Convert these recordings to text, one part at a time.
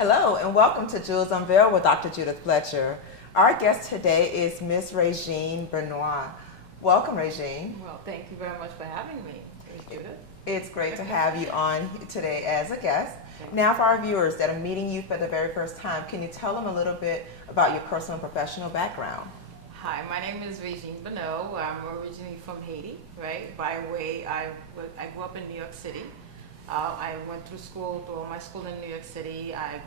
Hello and welcome to Jewels Unveiled with Dr. Judith Fletcher. Our guest today is Miss Regine Bonneau. Welcome, Regine. Well, thank you very much for having me, Ms. Judith. It's great to have you on today as a guest. Now, for our viewers that are meeting you for the very first time, can you tell them a little bit about your personal and professional background? Hi, my name is Regine Bonneau. I'm originally from Haiti, right? By way, I grew up in New York City. I went through all my school in New York City. I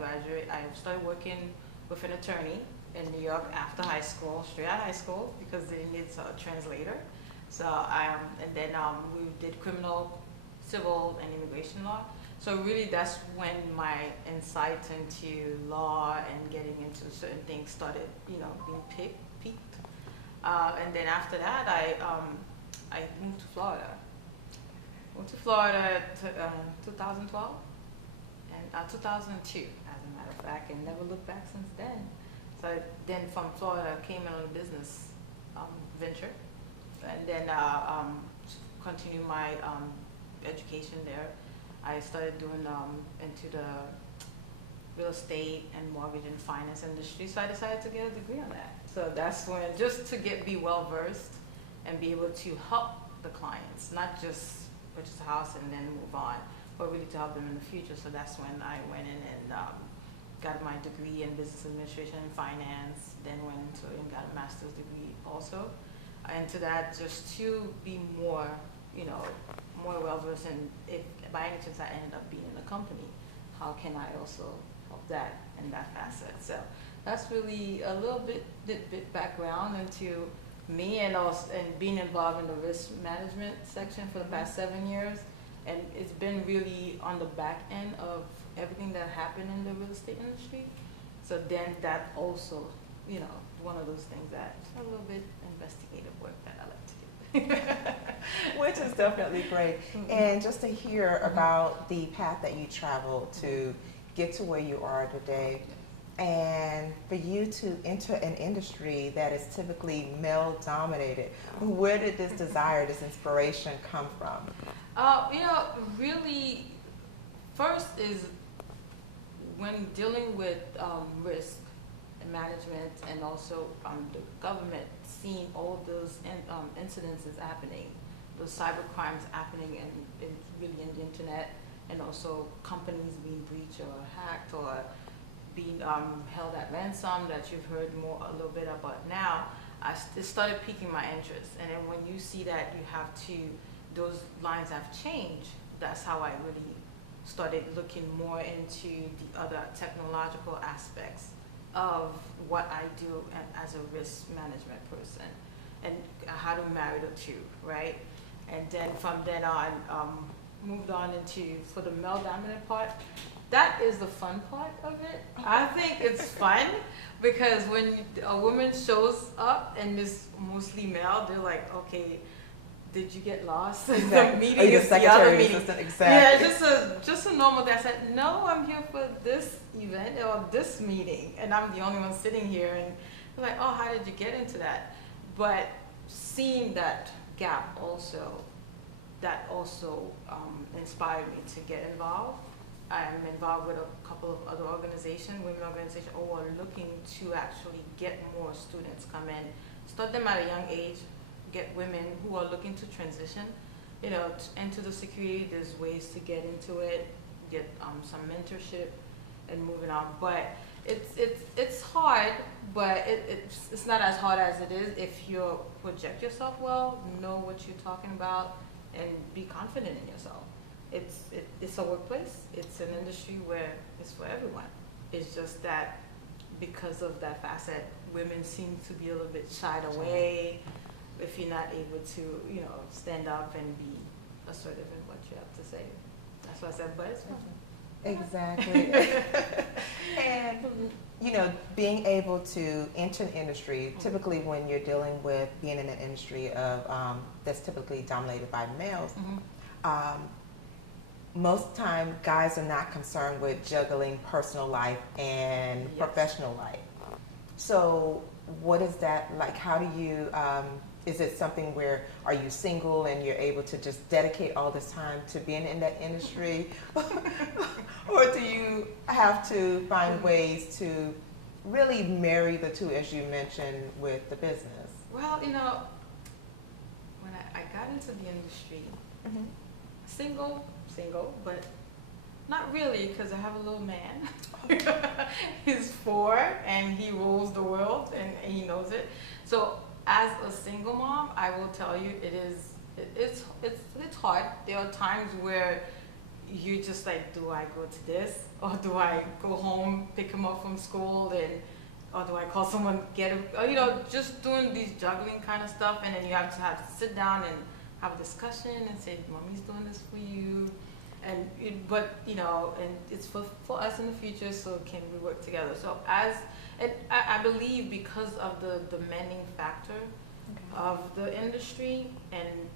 started working with an attorney in New York after high school, straight out of high school, because they needed a translator. So, and then we did criminal, civil, and immigration law. So really that's when my insight into law and getting into certain things started, being peaked. And then after that, I moved to Florida. Moved to Florida 2012 and 2002, as a matter of fact, and never looked back since then. So then from Florida, I came in on a business venture, and then continued my education there. I started doing into the real estate and mortgage and finance industry, so I decided to get a degree on that. So that's when, just to be well versed and be able to help the clients, not just purchase a house and then move on, but really to help them in the future. So that's when I went in and got my degree in business administration and finance, then went into and got a master's degree also. And to that, just to be more, more well-versed, and if by any chance I ended up being in a company, how can I also help that in that facet? So that's really a little bit background into me, and also and being involved in the risk management section for the past 7 years. And it's been really on the back end of everything that happened in the real estate industry. So then that also, one of those things that a little bit investigative work that I like to do. Which is definitely great. And just to hear about the path that you traveled to get to where you are today, and for you to enter an industry that is typically male dominated, where did this desire, this inspiration come from? Really, first is when dealing with risk and management, and also the government seeing all those incidences happening, those cyber crimes happening in really in the internet, and also companies being breached or hacked or being held at ransom, that you've heard a little bit about now. It started piquing my interest, and then when you see that those lines have changed, that's how I really started looking more into the other technological aspects of what I do as a risk management person, and how to marry the two, right? And then from then on, moved on into, for the male dominant part, that is the fun part of it. I think it's fun because when a woman shows up and is mostly male, they're like, okay, did you get lost? Exactly. The meeting is the other meeting. Exactly. Yeah, just a normal day. I said, no, I'm here for this event or this meeting, and I'm the only one sitting here. And they're like, oh, how did you get into that? But seeing that gap also, that also inspired me to get involved. I'm involved with a couple of other organizations, women organizations, who are looking to actually get more students come in, start them at a young age, get women who are looking to transition, into the security. There's ways to get into it, get some mentorship, and moving on. But it's hard, but it's not as hard as it is if you project yourself well, know what you're talking about, and be confident in yourself. It's a workplace. It's an industry where it's for everyone. It's just that because of that facet, women seem to be a little bit shied away if you're not able to, stand up and be assertive in what you have to say. That's why I said, but it's fun. Exactly. And, being able to enter an industry, typically when you're dealing with being in an industry of that's typically dominated by males, most time guys are not concerned with juggling personal life and professional life. So what is that like? How do you Is it something where are you single and you're able to just dedicate all this time to being in that industry? Or do you have to find ways to really marry the two, as you mentioned, with the business? Well, when I got into the industry, Mm-hmm. single, but not really, because I have a little man. He's 4 and he rules the world and he knows it. So as a single mom, I will tell you it's hard. There are times where you just like, do I go to this, or do I go home, pick him up from school, or do I call someone, get him, just doing these juggling kind of stuff, and then you have to sit down and have a discussion and say, mommy's doing this for you, and it's for us in the future, so can we work together? So I believe because of the demanding factor of the industry and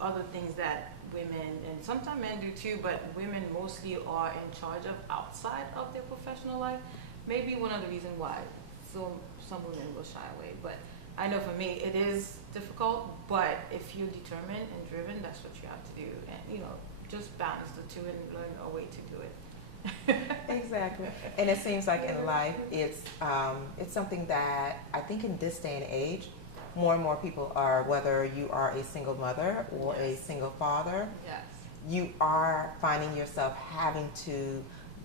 other things that women, and sometimes men do too, but women mostly are in charge of outside of their professional life, maybe one of the reasons why some women will shy away. But I know for me it is difficult, but if you're determined and driven, that's what you have to do, and just balance the two and learn a way to do it. Exactly. And it seems like in life, it's something that I think in this day and age, more and more people are, whether you are a single mother or a single father, you are finding yourself having to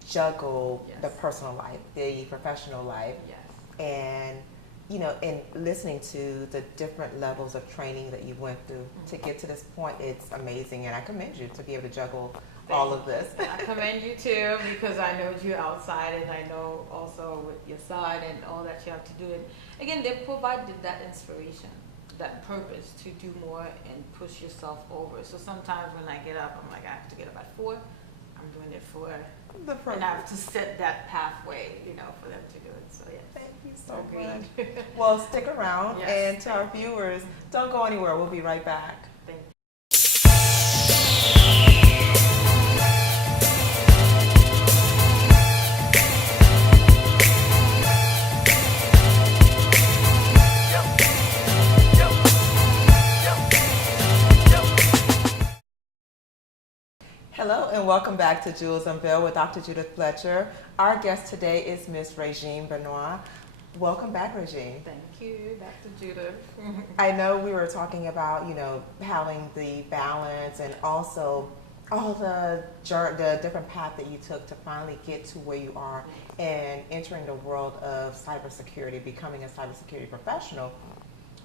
juggle the personal life, the professional life, and in listening to the different levels of training that you went through to get to this point, it's amazing, and I commend you to be able to juggle all of this. I commend you too, because I know you outside, and I know also with your son and all that you have to do. And again, they provided that inspiration, that purpose to do more and push yourself over. So sometimes when I get up, I'm like, I have to get up at 4. I'm doing it for the purpose. And I have to set that pathway, for them to do it. So yes. Thank you so much. Well, stick around, and to our viewers, don't go anywhere. We'll be right back. Thank you. Hello and welcome back to Jewels Unveiled with Dr. Judith Fletcher. Our guest today is Miss Regine Bonneau. Welcome back, Regine. Thank you, Dr. Judith. I know we were talking about, having the balance and also all the different path that you took to finally get to where you are and entering the world of cybersecurity, becoming a cybersecurity professional.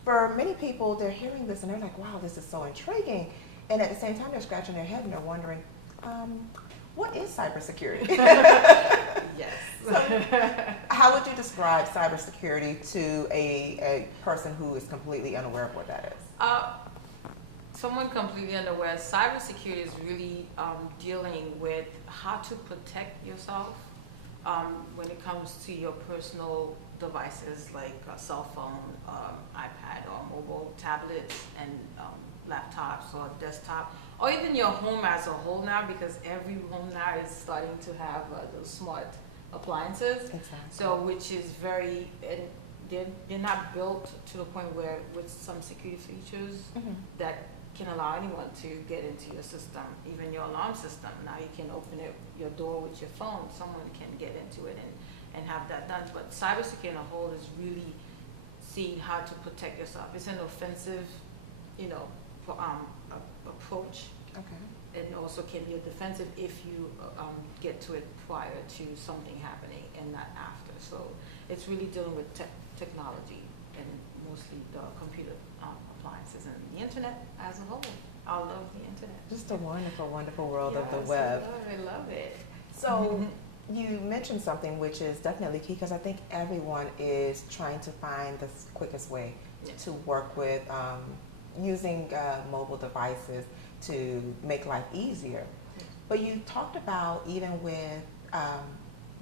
For many people, they're hearing this and they're like, wow, this is so intriguing. And at the same time, they're scratching their head and they're wondering, what is cybersecurity? Yes. So, how would you describe cybersecurity to a person who is completely unaware of what that is? Someone completely unaware, cybersecurity is really dealing with how to protect yourself when it comes to your personal devices like a cell phone, iPad, or mobile tablets, and laptops or desktop, or even your home as a whole now, because every home now is starting to have those smart appliances. Exactly. So which is very, and they're not built to the point where with some security features that can allow anyone to get into your system, even your alarm system. Now you can open your door with your phone, someone can get into it and have that done. But cybersecurity in a whole is really seeing how to protect yourself. It's an offensive, approach. Okay. It also can be a defensive if you get to it prior to something happening and not after. So it's really dealing with technology and mostly the computer appliances and the internet as a whole. I love the internet. Just a wonderful, wonderful world of the web. I love it. So you mentioned something which is definitely key, because I think everyone is trying to find the quickest way to work with using mobile devices to make life easier. But you talked about, even with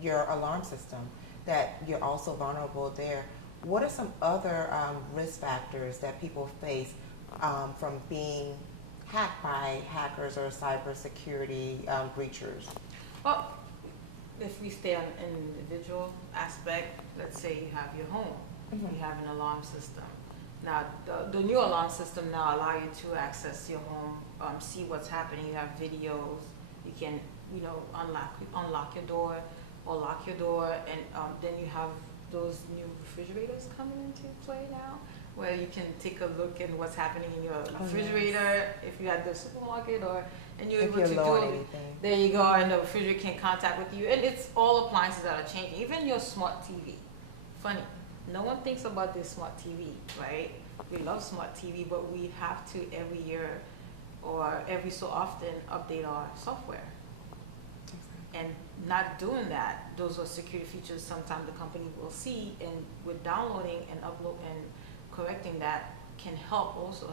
your alarm system, that you're also vulnerable there. What are some other risk factors that people face from being hacked by hackers or cybersecurity breachers? Well, if we stay on an individual aspect, let's say you have your home, you have an alarm system. Now, the new alarm system now allow you to access your home, see what's happening. You have videos. You can, unlock your door or lock your door, and then you have those new refrigerators coming into play now, where you can take a look at what's happening in your refrigerator, if you're at the supermarket, and you're able to do it. There you go, and the refrigerator can contact with you, and it's all appliances that are changing. Even your smart TV. Funny, no one thinks about this smart TV, right? We love smart TV, but we have to every year or every so often update our software. And not doing that, those are security features sometimes the company will see, and with downloading and upload and correcting that can help also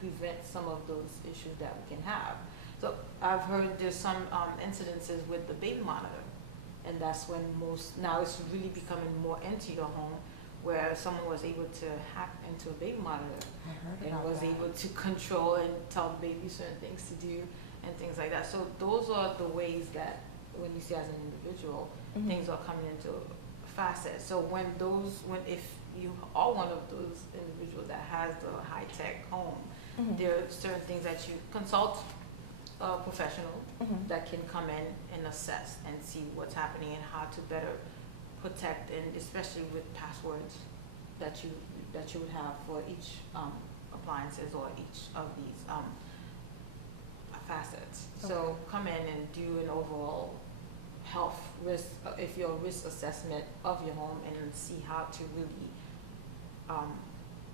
prevent some of those issues that we can have. So I've heard there's some incidences with the baby monitor, and that's when now it's really becoming more into your home, where someone was able to hack into a baby monitor and was able to control and tell the baby certain things to do and things like that. So those are the ways that when you see as an individual, things are coming into facets. So if you are one of those individuals that has the high-tech home, there are certain things that you consult a professional that can come in and assess and see what's happening and how to better protect, and especially with passwords that you would have for each appliances or each of these facets. Okay. So come in and do an overall health risk, if your risk assessment of your home, and see how to really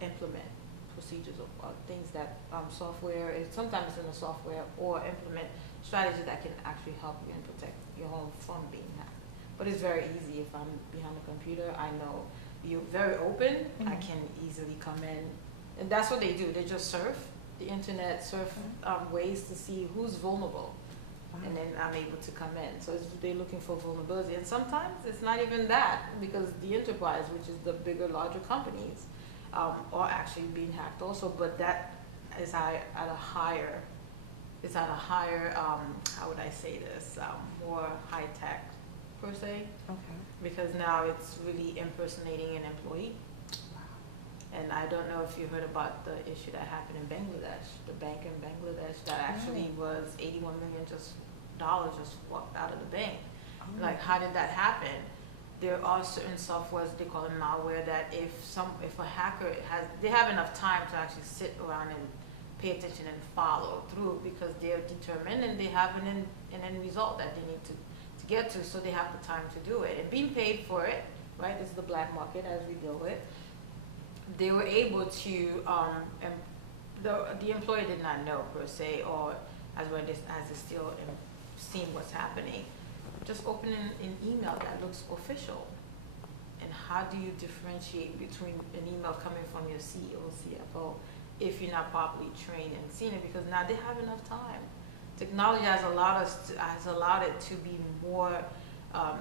implement procedures or things that software, sometimes in the software, or implement strategies that can actually help you and protect your home from being hacked. But it's very easy. If I'm behind a computer, I know you're very open. I can easily come in, and that's what they do. They just surf the internet, ways to see who's vulnerable, and then I'm able to come in. So they're looking for vulnerability, and sometimes it's not even that, because the enterprise, which is the bigger, larger companies, are actually being hacked also. But that is at a higher, how would I say this, more high tech per se. Okay. Because now it's really impersonating an employee. And I don't know if you heard about the issue that happened in Bangladesh, the bank in Bangladesh that actually was $81 million just walked out of the bank. Like, how did that happen? There are certain softwares, they call them malware, that if a hacker they have enough time to actually sit around and pay attention and follow through, because they're determined and they have an end result that they need to get to, so they have the time to do it and being paid for it, right? This is the black market as we deal with. They were able to, and the employer did not know per se, or as it's still seeing what's happening, just opening an email that looks official. And how do you differentiate between an email coming from your CEO, CFO, if you're not properly trained and seen it? Because now they have enough time. Technology has allowed it to be more, how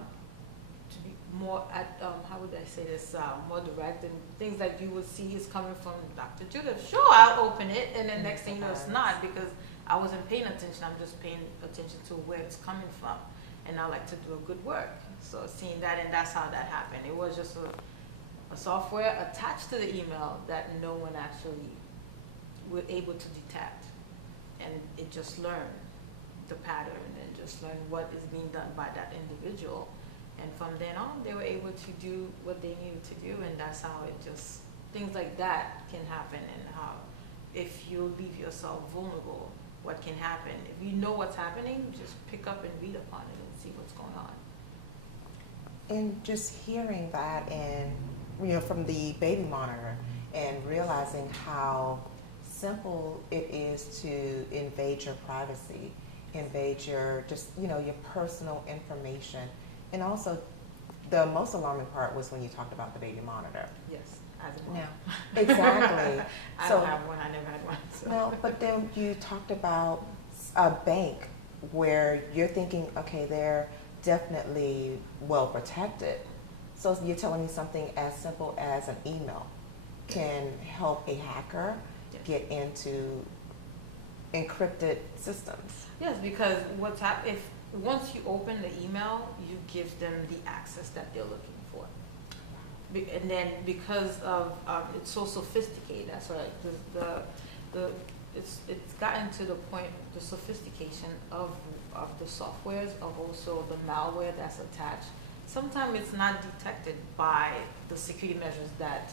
would I say this, more direct, and things that you would see is coming from Dr. Judith. Sure, I'll open it, and then next thing you know, it's not, because I wasn't paying attention. I'm just paying attention to where it's coming from, and I like to do a good work. So seeing that, and that's how that happened. It was just a software attached to the email that no one actually were able to detect, and it just learned the pattern and just learned what is being done by that individual. And from then on, they were able to do what they needed to do, and that's how things like that can happen, and how if you leave yourself vulnerable, what can happen. If you know what's happening, just pick up and read upon it and see what's going on. And just hearing that, and from the baby monitor, and realizing how simple it is to invade your privacy, invade your your personal information. And also, the most alarming part was when you talked about the baby monitor. Yes, as a mom. Yeah, exactly. I don't have one. I never had one. So. No, but then you talked about a bank where you're thinking, okay, they're definitely well protected. So you're telling me something as simple as an email can help a hacker get into encrypted systems. Yes, because once you open the email, you give them the access that they're looking for. And then because of it's so sophisticated, that's why it's gotten to the point, the sophistication of the softwares, of also the malware that's attached. Sometimes it's not detected by the security measures that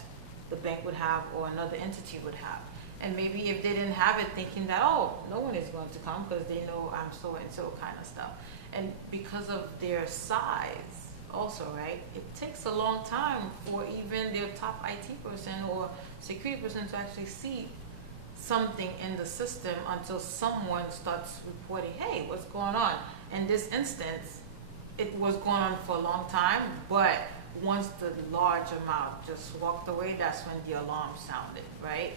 the bank would have or another entity would have. And maybe if they didn't have it, thinking that, oh, no one is going to come because they know I'm so and so kind of stuff. And because of their size also, right, it takes a long time for even their top IT person or security person to actually see something in the system until someone starts reporting, hey, what's going on? In this instance, it was going on for a long time, but once the large amount just walked away, that's when the alarm sounded, right?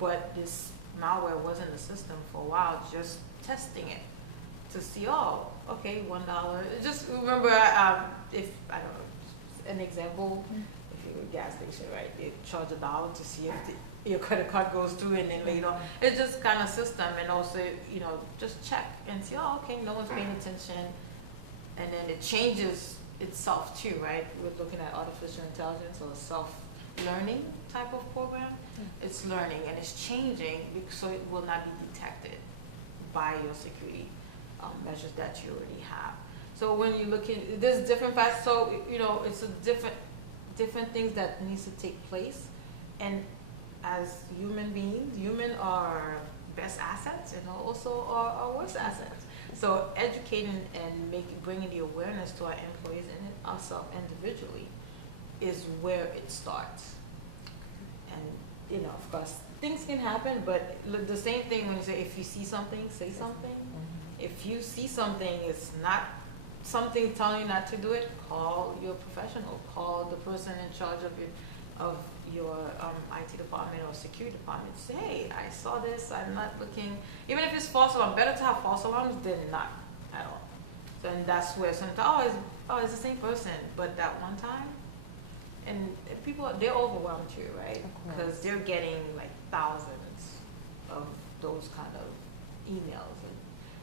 But this malware was in the system for a while, just testing it to see, oh, okay, $1. Just remember, if, I don't know, an example, if you're at a gas station, right, they charge $1 to see if your credit card goes through, and then later on, it's just kind of system, and also, you know, just check and see, oh, okay, no one's paying attention, and then it changes itself too, right? We're looking at artificial intelligence or self-learning type of program. It's learning and it's changing, so it will not be detected by your security measures that you already have. So when you look in, there's different facts. So you know, it's a different things that needs to take place. And as human beings, human are best assets and also are worst assets. So educating and bringing the awareness to our employees and ourselves individually is where it starts. And you know, of course, things can happen, but look, the same thing when you say, if you see something, say something. If you see something, it's not something telling you not to do it, call your professional, call the person in charge of your IT department or security department. Say, hey, I saw this, I'm not looking, even if it's false alarm, better to have false alarms than not at all. So, and that's where sometimes, it's the same person, but that one time, and people, they're overwhelmed too, right? Because they're getting like thousands of those kind of emails, and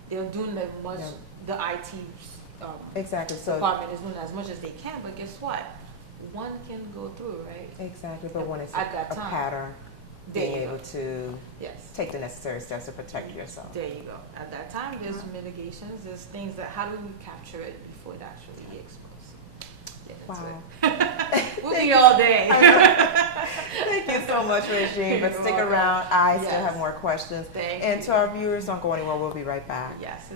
they're doing the IT exactly. So department is doing as much as they can, but guess what? One can go through, right? Exactly, but when it's at that a time, pattern, being able to yes, take the necessary steps to protect yourself. there you go. At that time, there's mitigations, there's things that, how do we capture it before it actually exposed? Yeah, Wow. We'll be all day. Thank you so much, Regine. But stick around. I still have more questions. Thank and you. to our viewers, don't go anywhere. We'll be right back. Yes.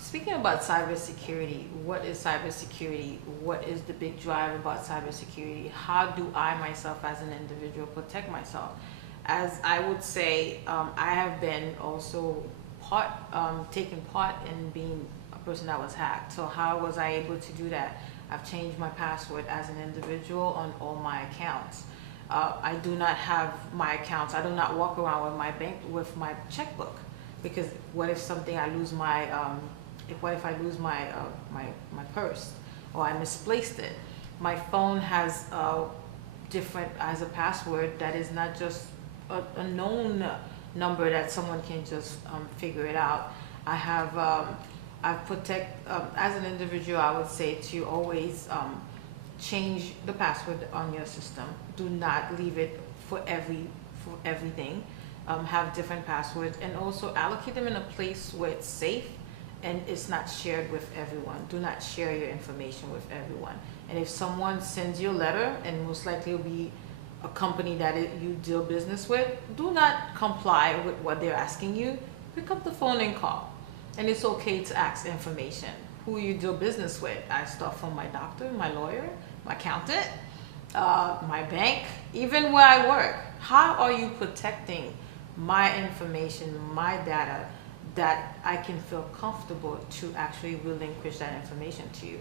Speaking about cybersecurity, what is cybersecurity? What is the big drive about cybersecurity? How do I myself as an individual protect myself? As I would say, I have been also taking part in being a person that was hacked. So how was I able to do that? I've changed my password as an individual on all my accounts. I do not have my accounts. I do not walk around with my checkbook, because what if I lose my what if I lose my purse, or I misplaced it? My phone has has a password that is not just a known number that someone can just figure it out. I have I protect as an individual. I would say to always change the password on your system. Do not leave it for everything. Have different passwords, and also allocate them in a place where it's safe and it's not shared with everyone. Do not share your information with everyone. And if someone sends you a letter, and most likely it'll be a company that you deal business with, do not comply with what they're asking you. Pick up the phone and call. And it's okay to ask information. Who you do business with. I start from my doctor, my lawyer, my accountant, my bank, even where I work. How are you protecting my information, my data, that I can feel comfortable to actually relinquish that information to you?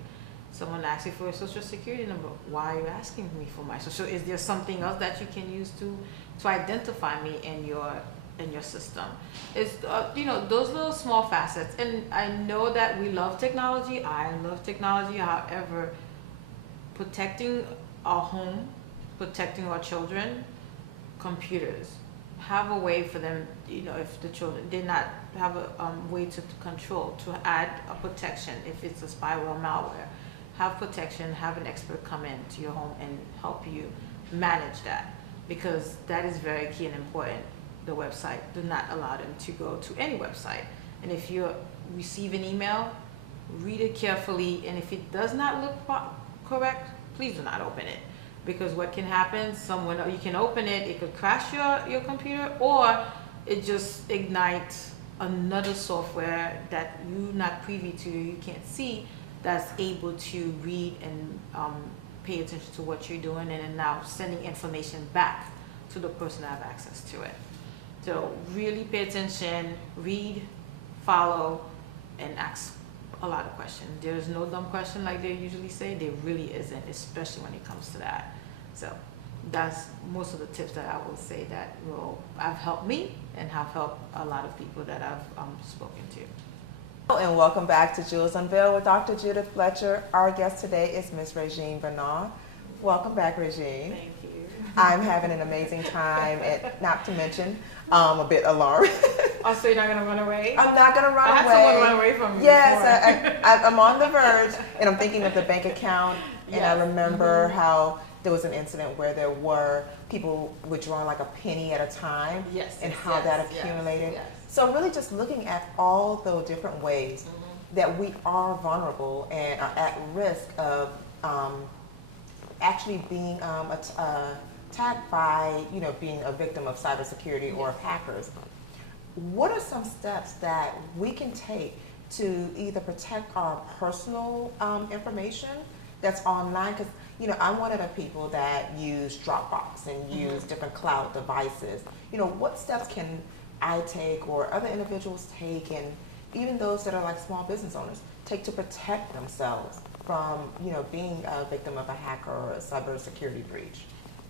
Someone asks you for a social security number. Why are you asking me for my social? Is there something else that you can use to identify me in your system? It's those little small facets. And I know that we love technology. I love technology. However, protecting our home, protecting our children, computers. Have a way for them, if the children did not have a way to control, to add a protection if it's a spyware malware. Have protection, have an expert come in to your home and help you manage that, because that is very key and important. The website, do not allow them to go to any website. And if you receive an email, read it carefully, and if it does not look correct, please do not open it. Because what can happen, you can open it, it could crash your computer, or it just ignites another software that you're not privy to, you can't see, that's able to read and pay attention to what you're doing, and then now sending information back to the person that have access to it. So really pay attention, read, follow, and ask a lot of questions. There's no dumb question like they usually say. There really isn't, especially when it comes to that. So that's most of the tips that I will say that have helped me and have helped a lot of people that I've spoken to. And welcome back to Jewels Unveiled with Dr. Judith Fletcher. Our guest today is Ms. Regine Bonneau. Welcome back, Regine. Thank you. I'm having an amazing time, and not to mention, a bit alarmed. Oh, so you're not going to run away? I'm not going to run away. I had someone run away from me. Yes, I'm on the verge, and I'm thinking of the bank account, and I remember how there was an incident where there were people withdrawing like a penny at a time, and how that accumulated. Yes. So really just looking at all the different ways that we are vulnerable and are at risk of actually being attacked by, being a victim of cybersecurity or of hackers. What are some steps that we can take to either protect our personal information that's online? Because, I'm one of the people that use Dropbox and use different cloud devices. What steps can I take, or other individuals take, and even those that are like small business owners take to protect themselves from, being a victim of a hacker or a cybersecurity breach?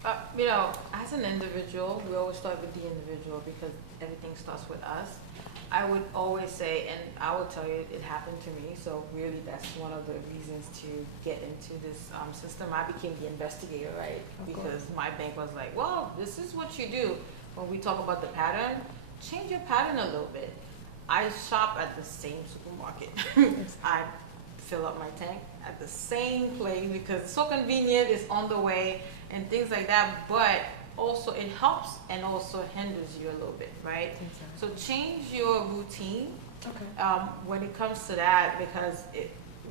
As an individual, we always start with the individual because everything starts with us. I would always say, and I will tell you, it happened to me, so really that's one of the reasons to get into this system. I became the investigator, right? Because my bank was like, well, this is what you do. When we talk about the pattern, change your pattern a little bit. I shop at the same supermarket. I fill up my tank at the same place because it's so convenient, it's on the way, and things like that, but also it helps and also hinders you a little bit, right? So change your routine when it comes to that, because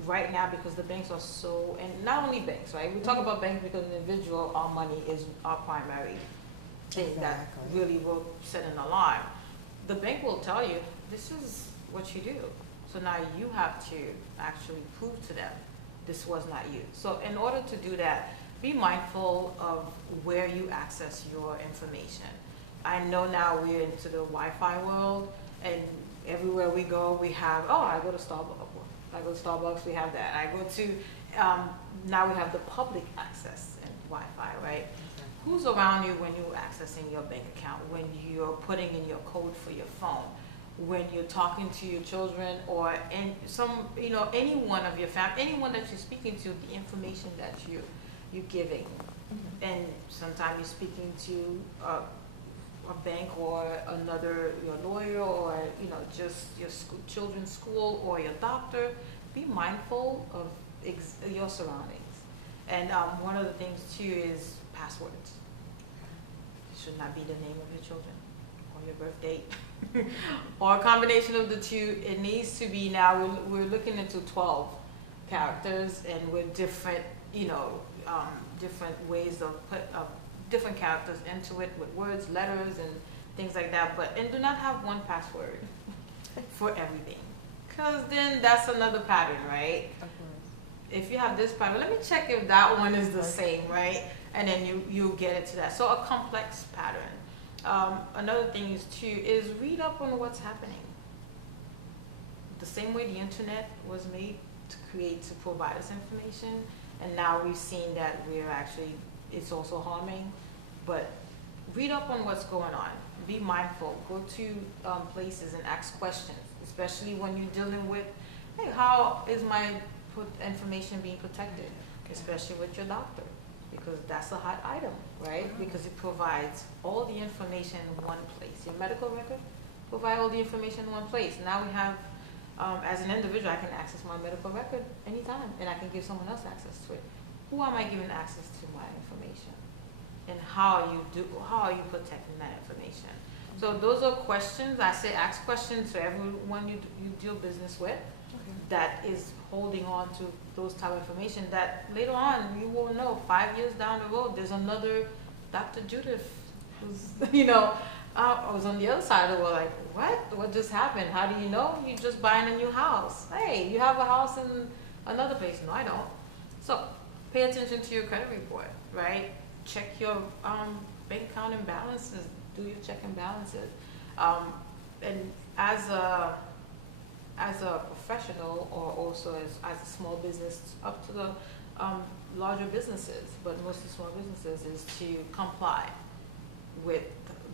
right now, because the banks are so, and not only banks, right? We talk about banks because individual, our money is our primary thing that really will set an alarm. The bank will tell you, this is what you do. So now you have to actually prove to them this was not you. So in order to do that, be mindful of where you access your information. I know now we're into the Wi-Fi world, and everywhere we go, we have, I go to Starbucks, we have that. I go to, now we have the public access and Wi-Fi, right? Who's around you when you're accessing your bank account, when you're putting in your code for your phone, when you're talking to your children, or any one of your family, anyone that you're speaking to, the information that you're giving. And sometimes you're speaking to a bank or your lawyer, or just your children's school or your doctor. Be mindful of your surroundings. And one of the things too is passwords. It should not be the name of your children or your birth date or a combination of the two. It needs to be, now we're looking into 12 characters, and with different different ways of different characters into it, with words, letters, and things like that. And do not have one password for everything, because then that's another pattern, right? If you have this pattern, let me check if that one is the same, right? And then you get it to that. So a complex pattern. Another thing is read up on what's happening. The same way the internet was made to provide us information, and now we've seen that it's also harming. But read up on what's going on. Be mindful. Go to places and ask questions, especially when you're dealing with, hey, how is my information being protected? especially with your doctor, because that's a hot item, right? Because it provides all the information in one place. Your medical record provide all the information in one place. Now we have, as an individual, I can access my medical record anytime, and I can give someone else access to it. Who am I giving access to my information? And how are you protecting that information? So those are questions. I say ask questions to everyone you do business with that is holding on to those type of information that later on you will know 5 years down the road there's another Dr. Judith who's, I was on the other side of the world like, what just happened? How do you know? You're just buying a new house. Hey, you have a house in another place. No, I don't. So pay attention to your credit report, right? Check your bank account and balances. Do your check and balances. And as a professional, or also as a small business, up to the larger businesses, but mostly small businesses, is to comply with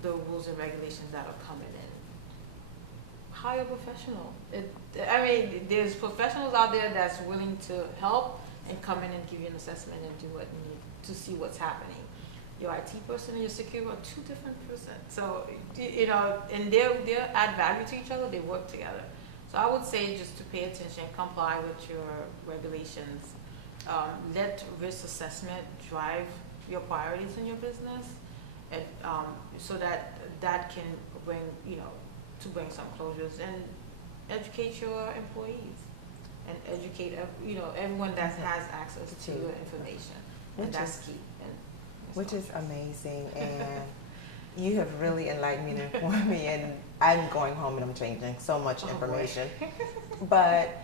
the rules and regulations that are coming in. Hire a professional. There's professionals out there that's willing to help and come in and give you an assessment and do what you need to see what's happening. Your IT person and your security are two different persons. So, and they add value to each other, they work together. So I would say just to pay attention, comply with your regulations, let risk assessment drive your priorities in your business, and so that can bring, to bring some closures, and educate your employees and educate, everyone that has access to your information. And that's key. Which is amazing, and you have really enlightened me and informed me, and I'm going home and I'm changing so much information. But,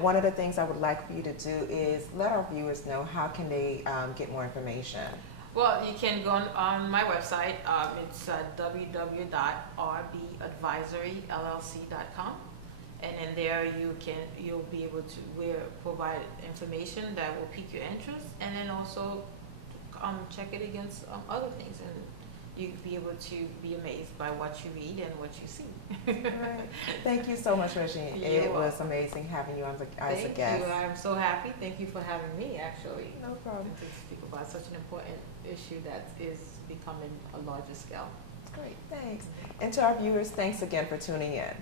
one of the things I would like for you to do is let our viewers know how can they get more information. Well, you can go on my website. It's www.rbadvisoryllc.com, and in there you'll be able to provide information that will pique your interest, and then also check it against other things, and you'll be able to be amazed by what you read and what you see. Right. Thank you so much, Regine. It was amazing having you as a guest. Thank you. I'm so happy. Thank you for having me, actually. No problem. To speak about such an important issue that is becoming a larger scale. Great. Thanks. And to our viewers, thanks again for tuning in.